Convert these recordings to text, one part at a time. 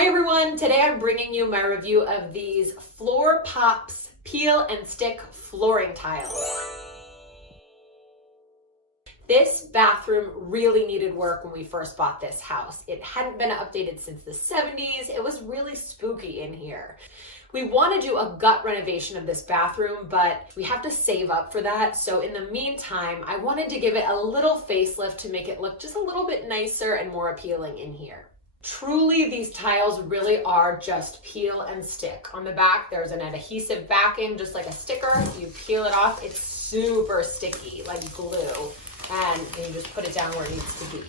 Hi everyone, today I'm bringing you my review of these FloorPops peel and stick flooring tiles. This bathroom really needed work when we first bought this house. It hadn't been updated since the 70s. It was really spooky in here. We want to do a gut renovation of this bathroom, but we have to save up for that. So in the meantime, I wanted to give it a little facelift to make it look just a little bit nicer and more appealing in here. Truly, these tiles really are just peel and stick. On the back, there's an adhesive backing, just like a sticker. You peel it off, it's super sticky, like glue, and you just put it down where it needs to be.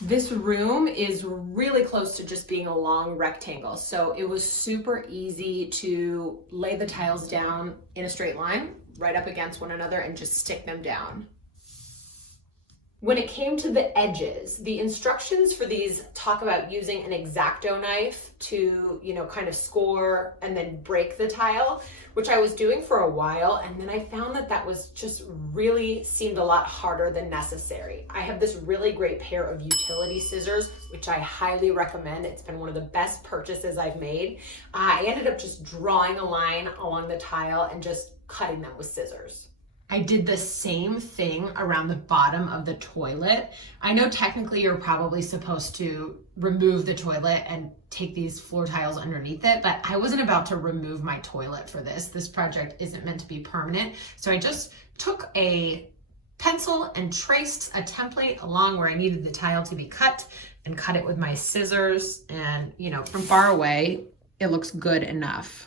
This room is really close to just being a long rectangle, so it was super easy to lay the tiles down in a straight line, right up against one another, and just stick them down. When it came to the edges, the instructions for these talk about using an X-Acto knife to, kind of score and then break the tile, which I was doing for a while. And then I found that that was just really seemed a lot harder than necessary. I have this really great pair of utility scissors, which I highly recommend. It's been one of the best purchases I've made. I ended up just drawing a line along the tile and just cutting them with scissors. I did the same thing around the bottom of the toilet. I know technically you're probably supposed to remove the toilet and take these floor tiles underneath it, but I wasn't about to remove my toilet for this. This project isn't meant to be permanent. So I just took a pencil and traced a template along where I needed the tile to be cut and cut it with my scissors. And, from far away, it looks good enough.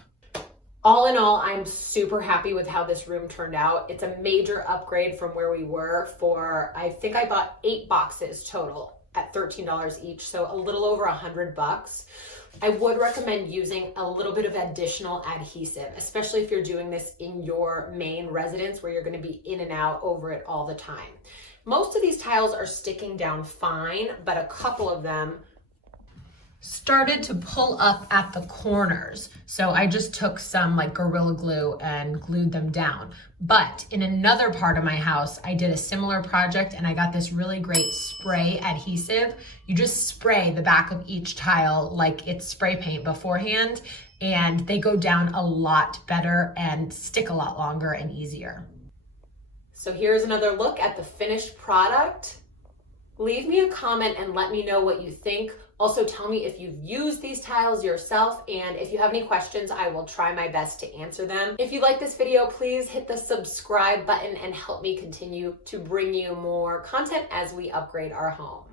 All in all, I'm super happy with how this room turned out. It's a major upgrade from where we were for, I think I bought 8 boxes total at $13 each, so a little over $100. I would recommend using a little bit of additional adhesive, especially if you're doing this in your main residence where you're going to be in and out over it all the time. Most of these tiles are sticking down fine, but a couple of them started to pull up at the corners. So I just took some Gorilla Glue and glued them down. But in another part of my house, I did a similar project and I got this really great spray adhesive. You just spray the back of each tile like it's spray paint beforehand, and they go down a lot better and stick a lot longer and easier. So here's another look at the finished product. Leave me a comment and let me know what you think. Also, tell me if you've used these tiles yourself, and if you have any questions, I will try my best to answer them. If you like this video, please hit the subscribe button and help me continue to bring you more content as we upgrade our home.